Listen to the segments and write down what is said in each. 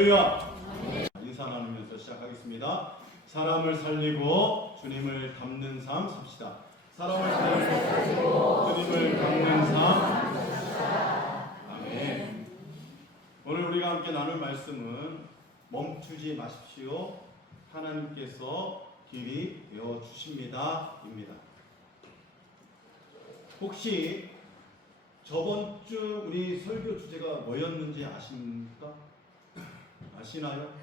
할렐루야. 인사 나누면서 시작하겠습니다. 사람을 살리고 주님을 닮는 삶 삽시다. 사람을 살리고 주님을 닮는 삶 삽시다. 아멘. 오늘 우리가 함께 나눌 말씀은 멈추지 마십시오. 하나님께서 길이 되어 주십니다. 입니다. 혹시 저번 주 우리 설교 주제가 뭐였는지 아십니까? 아시나요?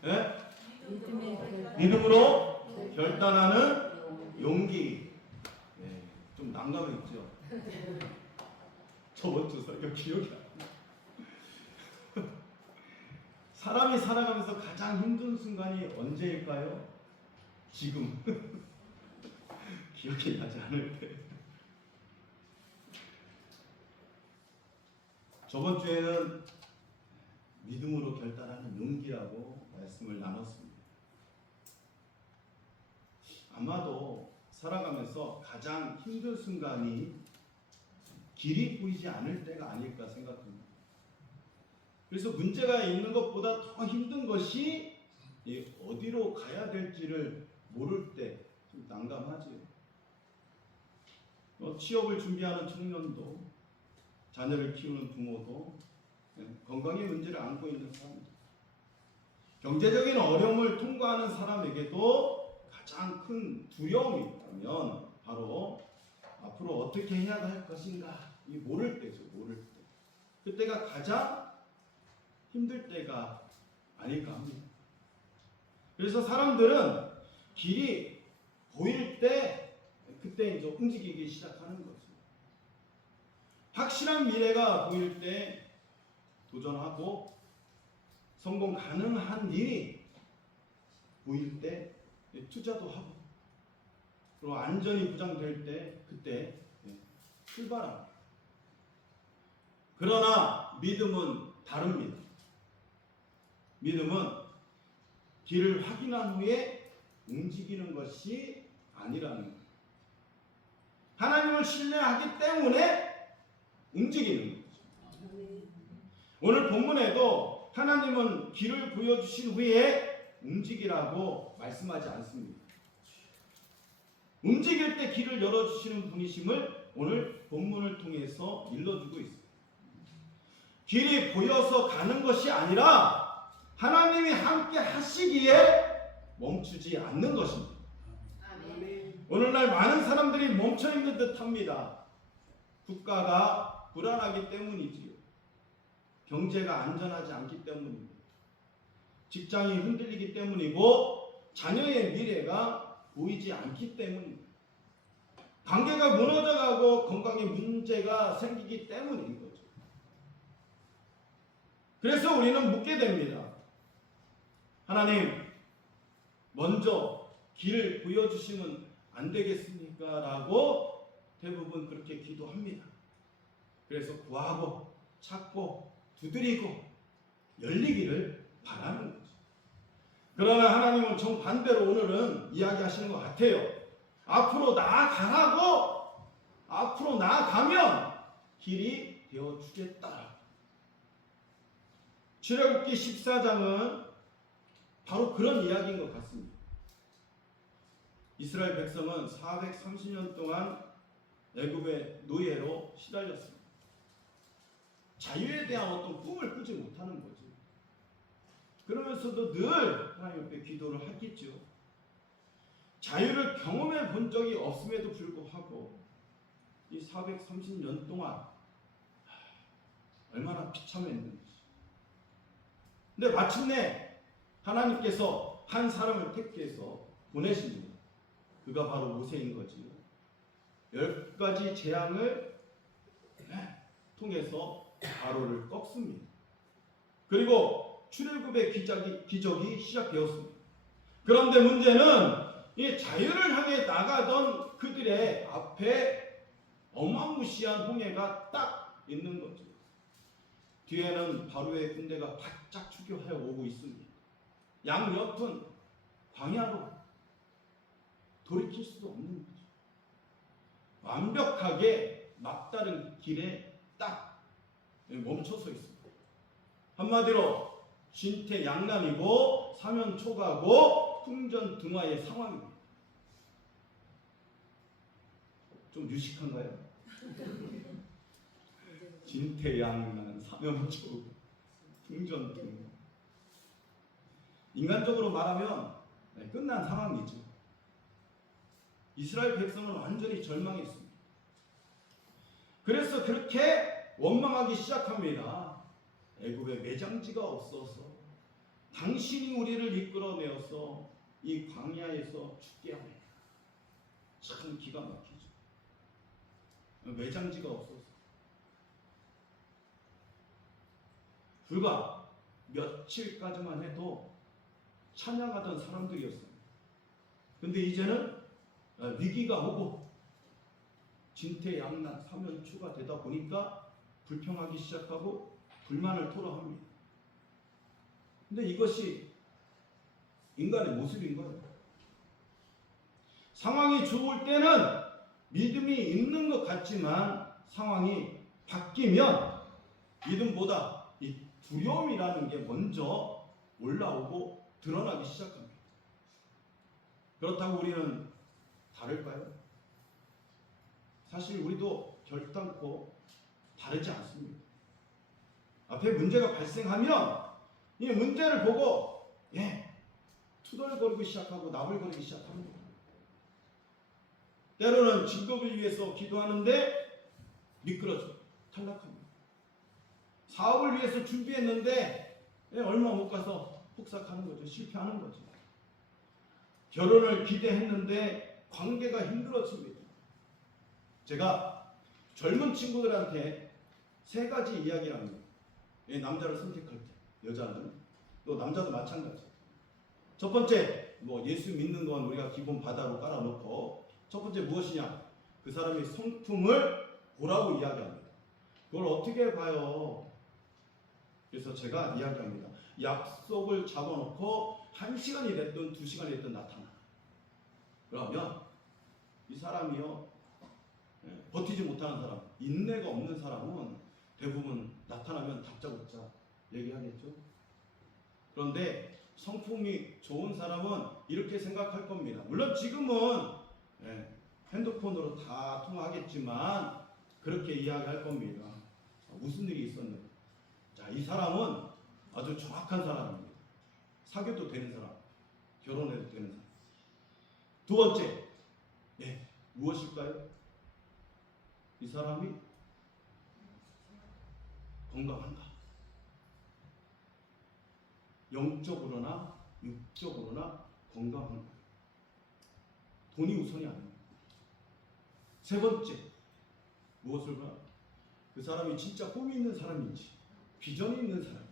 네? 믿음으로 결단하는 용기. 네, 좀 난감했죠? 저번 주 설교 기억이 안 나요. 사람이 살아가면서 가장 힘든 순간이 언제일까요? 지금. 기억이 나지 않을 때. 저번 주에는 믿음으로 결단하는 용기라고 말씀을 나눴습니다. 아마도 살아가면서 가장 힘든 순간이 길이 보이지 않을 때가 아닐까 생각합니다. 그래서 문제가 있는 것보다 더 힘든 것이 어디로 가야 될지를 모를 때 좀 난감하지요. 취업을 준비하는 청년도, 자녀를 키우는 부모도, 건강의 문제를 안고 있는 사람도, 경제적인 어려움을 통과하는 사람에게도 가장 큰 두려움이 있다면 바로 앞으로 어떻게 해야 할 것인가 모를 때죠. 모를 때. 그때가 가장 힘들 때가 아닐까 합니다. 그래서 사람들은 길이 보일 때 그때 이제 움직이기 시작하는 거죠. 확실한 미래가 보일 때 도전하고 성공 가능한 일이 보일 때 투자도 하고 그리고 안전이 보장될 때 그때 출발합니다. 그러나 믿음은 다릅니다. 믿음은 길을 확인한 후에 움직이는 것이 아니라는 거예요. 하나님을 신뢰하기 때문에 움직이는 거죠. 오늘 본문에도 하나님은 길을 보여주신 후에 움직이라고 말씀하지 않습니다. 움직일 때 길을 열어주시는 분이심을 오늘 본문을 통해서 일러주고 있습니다. 길이 보여서 가는 것이 아니라 하나님이 함께 하시기에 멈추지 않는 것입니다. 오늘날 많은 사람들이 멈춰있는 듯합니다. 국가가 불안하기 때문이지요. 경제가 안전하지 않기 때문입니다. 직장이 흔들리기 때문이고 자녀의 미래가 보이지 않기 때문입니다. 관계가 무너져가고 건강에 문제가 생기기 때문인 거죠. 그래서 우리는 묻게 됩니다. 하나님, 먼저 길을 보여주시면 안 되겠습니까? 라고 대부분 그렇게 기도합니다. 그래서 구하고 찾고 두드리고 열리기를 바라는 거죠. 그러나 하나님은 정반대로 오늘은 이야기하시는 것 같아요. 앞으로 나아가라고, 앞으로 나아가면 길이 되어주겠다. 출애굽기 14장은 바로 그런 이야기인 것 같습니다. 이스라엘 백성은 430년 동안 애굽의 노예로 시달렸습니다. 자유에 대한 어떤 꿈을 꾸지 못하는 거죠. 그러면서도 늘 하나님 앞에 기도를 하겠죠. 자유를 경험해 본 적이 없음에도 불구하고 이 430년 동안 얼마나 비참했는지. 근데 마침내 하나님께서 한 사람을 택해서 보내십니다. 그가 바로 모세인 거지요. 10가지 재앙을 통해서 바로를 꺾습니다. 그리고 출애굽의 기적이 시작되었습니다. 그런데 문제는 이 자유를 향해 나가던 그들의 앞에 어마무시한 홍해가 딱 있는 거죠. 뒤에는 바로의 군대가 바짝 추격하여 오고 있습니다. 양옆은 광야로 돌이킬 수도 없는 거죠. 완벽하게 막다른 길에 딱 멈춰서 있습니다. 한마디로 진퇴양난이고 사면초가고 풍전등화의 상황입니다. 좀 유식한가요? 진퇴양난, 사면초가, 풍전등화. 인간적으로 말하면 끝난 상황이죠. 이스라엘 백성은 완전히 절망했습니다. 그래서 그렇게 원망하기 시작합니다. 애굽에 매장지가 없어서 당신이 우리를 이끌어내어서 이 광야에서 죽게 합니다. 참 기가 막히죠. 매장지가 없어서 불과 며칠까지만 해도 찬양하던 사람들이었습니다. 근데 이제는 위기가 오고 진퇴양난, 사면초가 되다 보니까 불평하기 시작하고 불만을 토로합니다. 근데 이것이 인간의 모습인 거예요. 상황이 좋을 때는 믿음이 있는 것 같지만 상황이 바뀌면 믿음보다 이 두려움이라는 게 먼저 올라오고 드러나기 시작합니다. 그렇다고 우리는 다를까요? 사실 우리도 결단코 다르지 않습니다. 앞에 문제가 발생하면 이 문제를 보고 투덜거리기 시작하고 나불거리기 시작합니다. 때로는 직업을 위해서 기도하는데 미끄러져 탈락합니다. 사업을 위해서 준비했는데 얼마 못 가서 폭삭하는 거죠. 실패하는 거죠. 결혼을 기대했는데 관계가 힘들어집니다. 제가 젊은 친구들한테 3가지 이야기를 합니다. 남자를 선택할 때, 여자는 또 남자도 마찬가지. 첫 번째, 예수 믿는 건 우리가 기본 바다로 깔아놓고 첫 번째 무엇이냐? 그 사람의 성품을 보라고 이야기합니다. 그걸 어떻게 봐요? 그래서 제가 이야기합니다. 약속을 잡아놓고 1시간이 됐든 2시간이 됐든 나타나. 그러면 이 사람이요, 버티지 못하는 사람, 인내가 없는 사람은 대부분 나타나면 다짜고짜 얘기하겠죠. 그런데 성품이 좋은 사람은 이렇게 생각할 겁니다. 물론 지금은 핸드폰으로 다 통화하겠지만 그렇게 이야기할 겁니다. 무슨 일이 있었는가. 자, 이 사람은 아주 정확한 사람입니다. 사귀어도 되는 사람, 결혼해도 되는 사람. 두 번째, 무엇일까요? 이 사람이 건강한가? 영적으로나 육적으로나 건강한가? 돈이 우선이 아닙니다. 세 번째, 무엇을 봐? 그 사람이 진짜 꿈이 있는 사람인지, 비전이 있는 사람인지.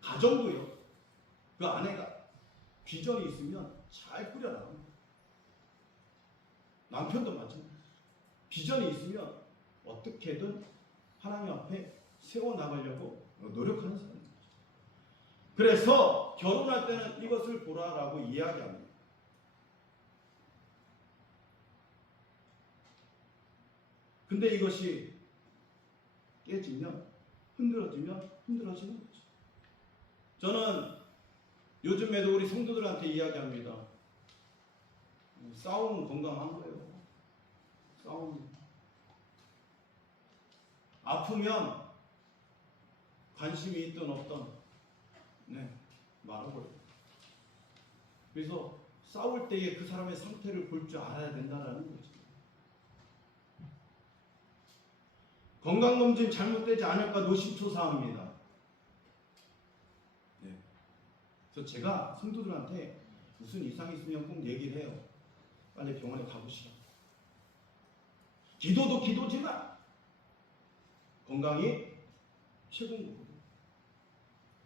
가정도요, 그 아내가 비전이 있으면 잘 꾸려나갑니다. 남편도 마찬가지입니다. 비전이 있으면 어떻게든 하나님 앞에 세워나가려고 노력하는 사람입니다. 그래서 결혼할 때는 이것을 보라라고 이야기합니다. 근데 이것이 깨지면, 흔들어지면 흔들어지는 거죠. 저는 요즘에도 우리 성도들한테 이야기합니다. 싸움은 건강한 거예요. 싸움. 아프면 관심이 있든 없든 말아버려요. 그래서 싸울 때에 그 사람의 상태를 볼 줄 알아야 된다는 거죠. 건강검진 잘못되지 않을까 노심초사합니다. 그래서 제가 성도들한테 무슨 이상이 있으면 꼭 얘기를 해요. 빨리 병원에 가보시라. 기도도 기도지만 건강이 최고인 거거든요.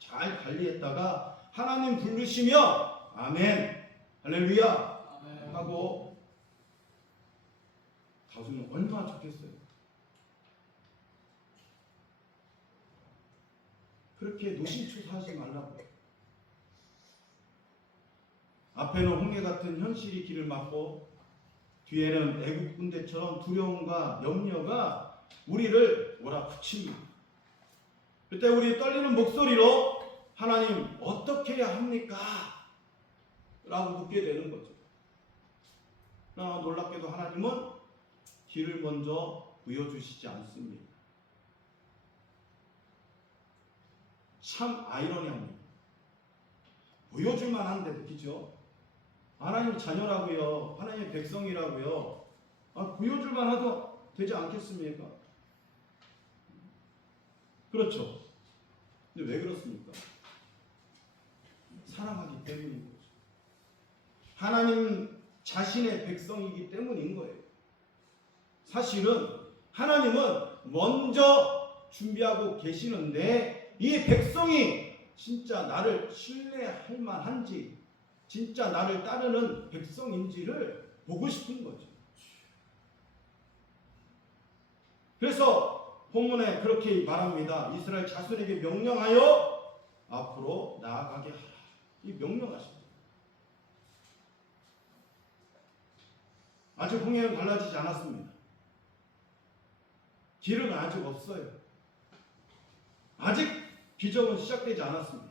잘 관리했다가 하나님 부르시며 아멘, 할렐루야 아멘. 하고 가수는 얼마나 좋겠어요. 그렇게 노심초사하지 말라고. 앞에는 홍해 같은 현실이 길을 막고 뒤에는 애국 군대처럼 두려움과 염려가 우리를 몰아붙입니다. 그때 우리 떨리는 목소리로 하나님 어떻게 해야 합니까? 라고 묻게 되는 거죠. 그러나 놀랍게도 하나님은 길을 먼저 보여주시지 않습니다. 참 아이러니합니다. 보여줄만 한데도, 그죠? 하나님 자녀라고요. 하나님의 백성이라고요. 보여줄만 하도 되지 않겠습니까? 그렇죠. 근데 왜 그렇습니까? 사랑하기 때문인 거죠. 하나님 자신의 백성이기 때문인 거예요. 사실은 하나님은 먼저 준비하고 계시는데 이 백성이 진짜 나를 신뢰할 만한지, 진짜 나를 따르는 백성인지를 보고 싶은 거죠. 그래서 본문에 그렇게 말합니다. 이스라엘 자손에게 명령하여 앞으로 나아가게 하라. 이 명령하십니다. 아직 홍해는 갈라지지 않았습니다. 길은 아직 없어요. 아직 기적은 시작되지 않았습니다.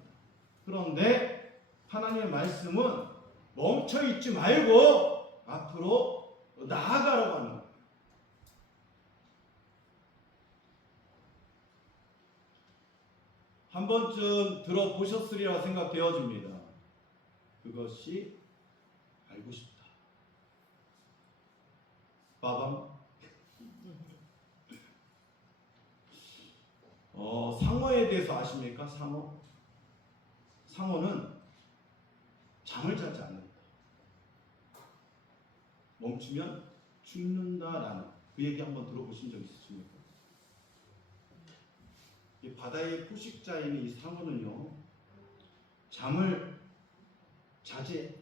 그런데 하나님의 말씀은 멈춰 있지 말고 앞으로 나아가라고 하는 거예요. 한 번쯤 들어보셨으리라 생각되어집니다. 그것이 알고 싶다. 빠밤. 상어에 대해서 아십니까? 상어? 상어는 잠을 자지 않는다. 멈추면 죽는다라는 그 얘기 한번 들어보신 적 있으십니까? 이 바다의 포식자인 이 상어는요, 잠을 자지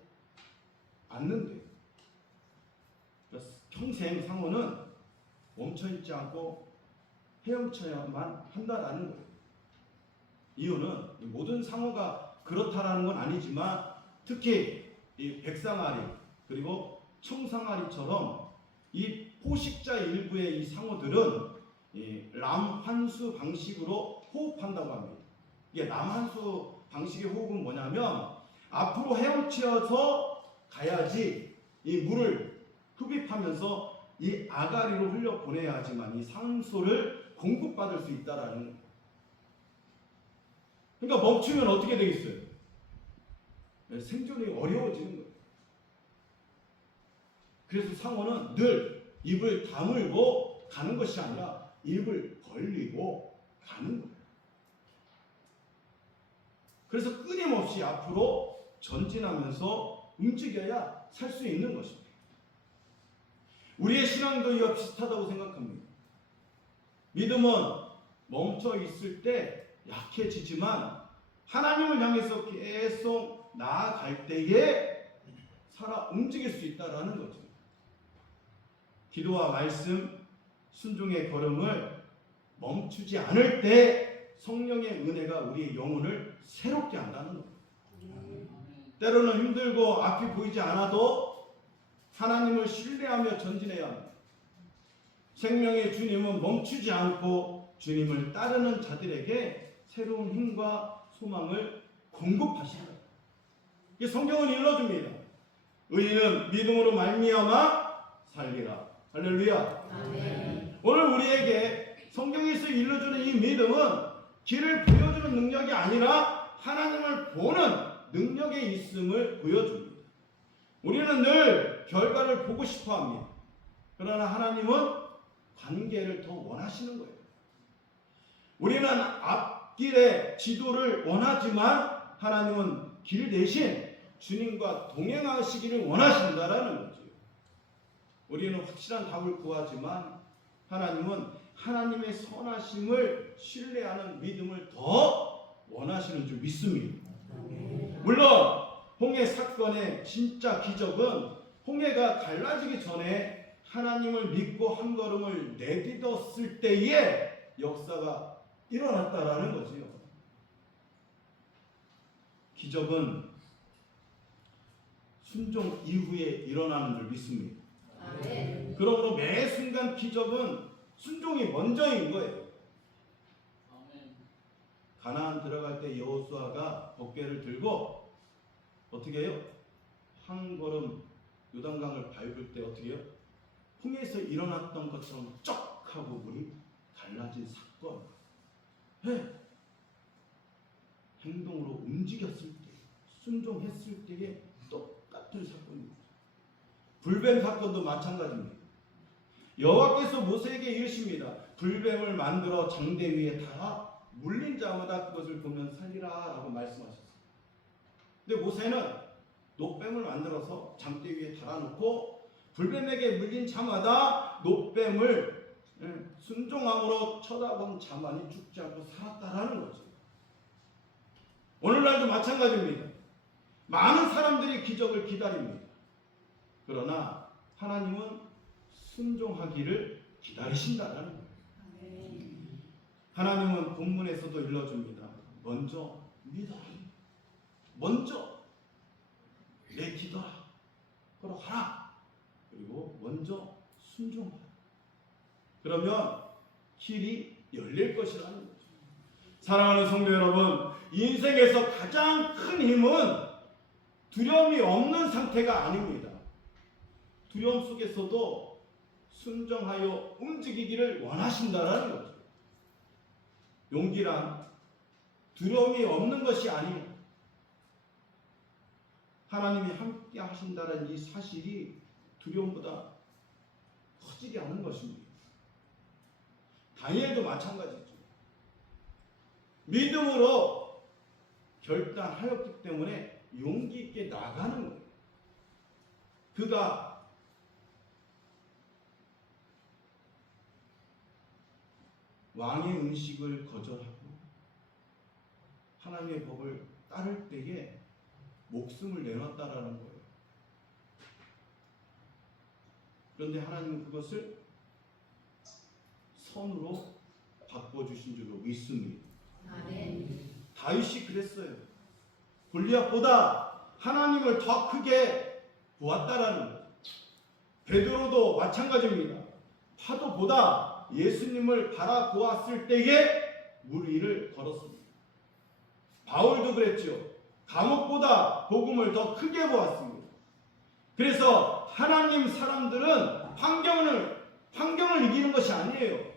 않는데요. 그러니까 평생 상어는 멈춰있지 않고 헤엄쳐야만 한다라는 거예요. 이유는 모든 상어가 그렇다라는 건 아니지만 특히 이 백상아리 그리고 청상아리처럼 이 포식자 일부의 이 상어들은 이 람환수 방식으로 호흡한다고 합니다. 이게 람환수 방식의 호흡은 뭐냐면 앞으로 헤엄치어서 가야지 이 물을 흡입하면서 이 아가리로 흘려보내야지만 이 산소를 공급받을 수 있다라는 거예요. 그러니까 멈추면 어떻게 되겠어요? 생존이 어려워지는 거예요. 그래서 상어는 늘 입을 다물고 가는 것이 아니라 입을 벌리고 가는 거예요. 그래서 끊임없이 앞으로 전진하면서 움직여야 살 수 있는 것입니다. 우리의 신앙도 이와 비슷하다고 생각합니다. 믿음은 멈춰 있을 때 약해지지만 하나님을 향해서 계속 나아갈 때에 살아 움직일 수 있다라는 거죠. 기도와 말씀, 순종의 걸음을 멈추지 않을 때 성령의 은혜가 우리의 영혼을 새롭게 한다는 거예요. 때로는 힘들고 앞이 보이지 않아도 하나님을 신뢰하며 전진해야 합니다. 생명의 주님은 멈추지 않고 주님을 따르는 자들에게 새로운 힘과 소망을 공급하신다. 이게 성경은 일러줍니다. 의인은 믿음으로 말미암아 살리라. 할렐루야. 아멘. 오늘 우리에게 성경에서 일러주는 이 믿음은 길을 보여주는 능력이 아니라 하나님을 보는 능력에 있음을 보여줍니다. 우리는 늘 결과를 보고 싶어합니다. 그러나 하나님은 관계를 더 원하시는 거예요. 우리는 앞길의 지도를 원하지만 하나님은 길 대신 주님과 동행하시기를 원하신다라는 거죠. 우리는 확실한 답을 구하지만 하나님은 하나님의 선하심을 신뢰하는 믿음을 더 원하시는 줄 믿습니다. 물론 홍해 사건의 진짜 기적은 홍해가 갈라지기 전에 하나님을 믿고 한 걸음을 내딛었을 때의 역사가 일어났다라는 거지요. 기적은 순종 이후에 일어나는 줄 믿습니다. 그러므로 매 순간 기적은 순종이 먼저인 거예요. 아멘. 가나안 들어갈 때 여호수아가 법궤를 들고 어떻게 해요? 한 걸음 요단강을 밟을 때 어떻게 해요? 풍에서 일어났던 것처럼 쩍 하고 물이 달라진 사건. 네. 행동으로 움직였을 때, 순종했을 때에 똑같은 사건입니다. 불뱀 사건도 마찬가지입니다. 여호와께서 모세에게 이르십니다. 불뱀을 만들어 장대 위에 달아 물린 자마다 그것을 보면 살리라 라고 말씀하셨어요. 근데 모세는 노뱀을 만들어서 장대 위에 달아놓고 불뱀에게 물린 자마다 노뱀을 순종함으로 쳐다본 자만이 죽지 않고 살았다라는 거죠. 오늘날도 마찬가지입니다. 많은 사람들이 기적을 기다립니다. 그러나 하나님은 순종하기를 기다리신다는 거예요. 하나님은 본문에서도 일러줍니다. 먼저 믿어라. 먼저 내 기도라. 그러 하라. 그리고 먼저 순종하라. 그러면 길이 열릴 것이라는 거죠. 사랑하는 성도 여러분, 인생에서 가장 큰 힘은 두려움이 없는 상태가 아닙니다. 두려움 속에서도 순종하여 움직이기를 원하신다라는 거죠. 용기란 두려움이 없는 것이 아니에요. 하나님이 함께 하신다는 이 사실이 두려움보다 커지지 않은 것입니다. 다니엘도 마찬가지죠. 믿음으로 결단하였기 때문에 용기 있게 나가는 거예요. 그가 왕의 음식을 거절하고 하나님의 법을 따를 때에 목숨을 내놨다라는 거예요. 그런데 하나님은 그것을 선으로 바꿔주신 줄로 믿습니다. 아멘. 다윗이 그랬어요. 골리앗보다 하나님을 더 크게 보았다라는 거예요. 베드로도 마찬가지입니다. 파도보다 예수님을 바라보았을 때에 물 위를 걸었습니다. 바울도 그랬죠. 감옥보다 복음을 더 크게 보았습니다. 그래서 하나님 사람들은 환경을 이기는 것이 아니에요.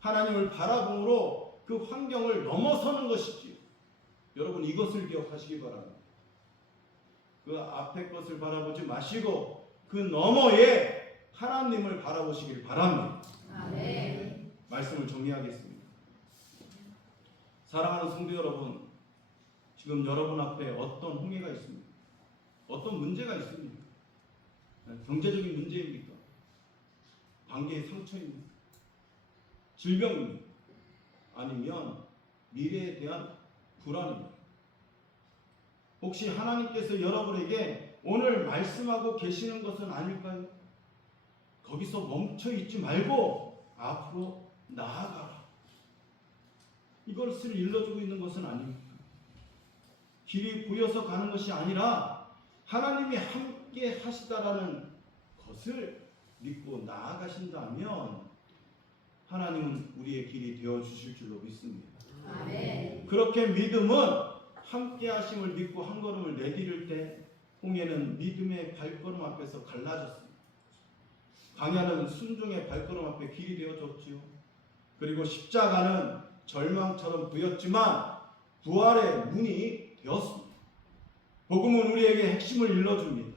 하나님을 바라봄으로 그 환경을 넘어서는 것이지요. 여러분 이것을 기억하시기 바랍니다. 그 앞에 것을 바라보지 마시고 그 너머에 하나님을 바라보시길 바랍니다. 아멘. 말씀을 정리하겠습니다. 사랑하는 성도 여러분, 지금 여러분 앞에 어떤 홍해가 있습니까? 어떤 문제가 있습니까? 경제적인 문제입니까? 관계의 상처입니까? 질병입니까? 아니면 미래에 대한 불안입니까? 혹시 하나님께서 여러분에게 오늘 말씀하고 계시는 것은 아닐까요? 거기서 멈춰 있지 말고 앞으로 나아가라. 이것을 일러주고 있는 것은 아닙니까? 길이 보여서 가는 것이 아니라 하나님이 함께 하시다라는 것을 믿고 나아가신다면 하나님은 우리의 길이 되어주실 줄로 믿습니다. 아멘. 그렇게 믿음은 함께 하심을 믿고 한 걸음을 내디딜 때 홍해는 믿음의 발걸음 앞에서 갈라졌습니다. 광야는 순종의 발걸음 앞에 길이 되어졌지요. 그리고 십자가는 절망처럼 보였지만 부활의 문이 되었습니다. 복음은 우리에게 핵심을 일러줍니다.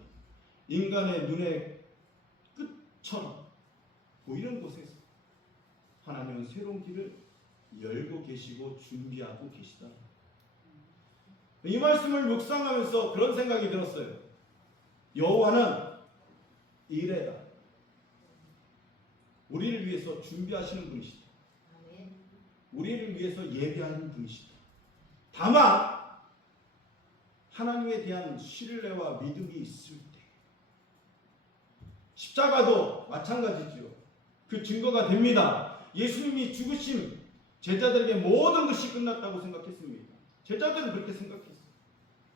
인간의 눈의 끝처럼 보이는 곳에서 하나님은 새로운 길을 열고 계시고 준비하고 계시다. 이 말씀을 묵상하면서 그런 생각이 들었어요. 여호와는 이레다. 우리를 위해서 준비하시는 분이시다. 아멘. 우리를 위해서 예비하는 분이시다. 다만 하나님에 대한 신뢰와 믿음이 있을 때 십자가도 마찬가지지요. 그 증거가 됩니다. 예수님이 죽으심 제자들에게 모든 것이 끝났다고 생각했습니다. 제자들은 그렇게 생각했어요.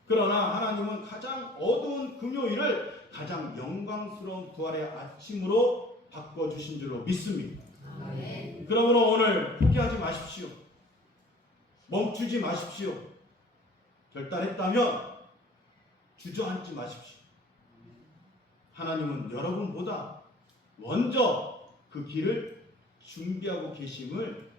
그러나 하나님은 가장 어두운 금요일을 가장 영광스러운 부활의 아침으로 바꿔주신 줄로 믿습니다. 아멘. 그러므로 오늘 포기하지 마십시오. 멈추지 마십시오. 결단했다면 주저앉지 마십시오. 하나님은 여러분보다 먼저 그 길을 준비하고 계심을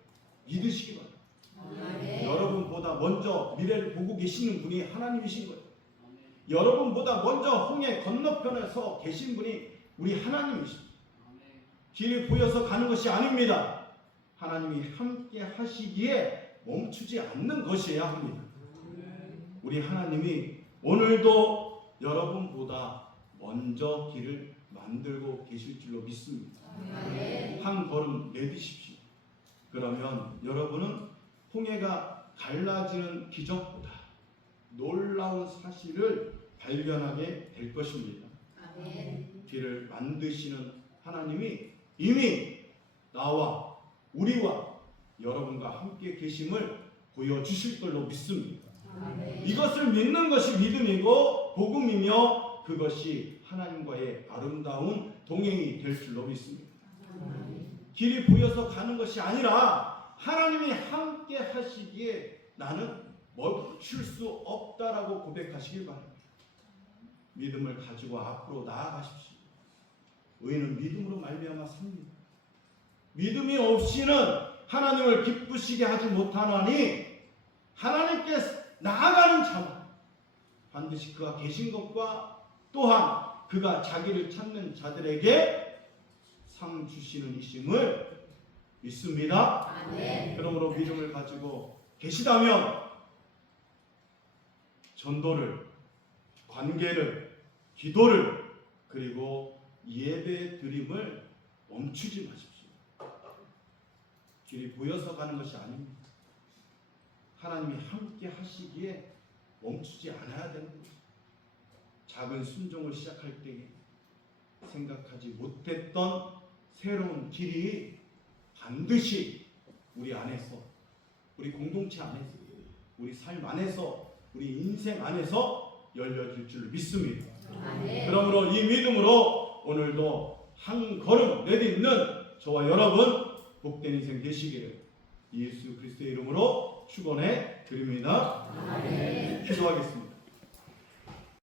믿으시기 바랍니다. 아멘. 여러분보다 먼저 미래를 보고 계시는 분이 하나님이신 거예요. 아멘. 여러분보다 먼저 홍해 건너편에 서 계신 분이 우리 하나님이십니다. 아멘. 길을 보여서 가는 것이 아닙니다. 하나님이 함께 하시기에 멈추지 않는 것이어야 합니다. 우리 하나님이 오늘도 여러분보다 먼저 길을 만들고 계실 줄로 믿습니다. 아멘. 한 걸음 내디십시오. 그러면 여러분은 홍해가 갈라지는 기적보다 놀라운 사실을 발견하게 될 것입니다. 아멘. 길을 만드시는 하나님이 이미 나와 우리와 여러분과 함께 계심을 보여주실 걸로 믿습니다. 아멘. 이것을 믿는 것이 믿음이고 복음이며 그것이 하나님과의 아름다운 동행이 될 줄로 믿습니다. 길이 보여서 가는 것이 아니라 하나님이 함께 하시기에 나는 멈출 수 없다라고 고백하시길 바랍니다. 믿음을 가지고 앞으로 나아가십시오. 의인은 믿음으로 말미암아 삽니다. 믿음이 없이는 하나님을 기쁘시게 하지 못하나니 하나님께 나아가는 자는 반드시 그가 계신 것과 또한 그가 자기를 찾는 자들에게 상 주시는 이심을 믿습니다. 아멘. 그러므로 믿음을 가지고 계시다면 전도를, 관계를, 기도를 그리고 예배 드림을 멈추지 마십시오. 길이 보여서 가는 것이 아닙니다. 하나님이 함께 하시기에 멈추지 않아야 되는 것입니다. 작은 순종을 시작할 때에 생각하지 못했던 새로운 길이 반드시 우리 안에서, 우리 공동체 안에서, 우리 삶 안에서, 우리 인생 안에서 열려질 줄 믿습니다. 아멘. 그러므로 이 믿음으로 오늘도 한 걸음 내딛는 저와 여러분 복된 인생 되시기를 예수 그리스도의 이름으로 축원해 드립니다. 아멘. 기도하겠습니다.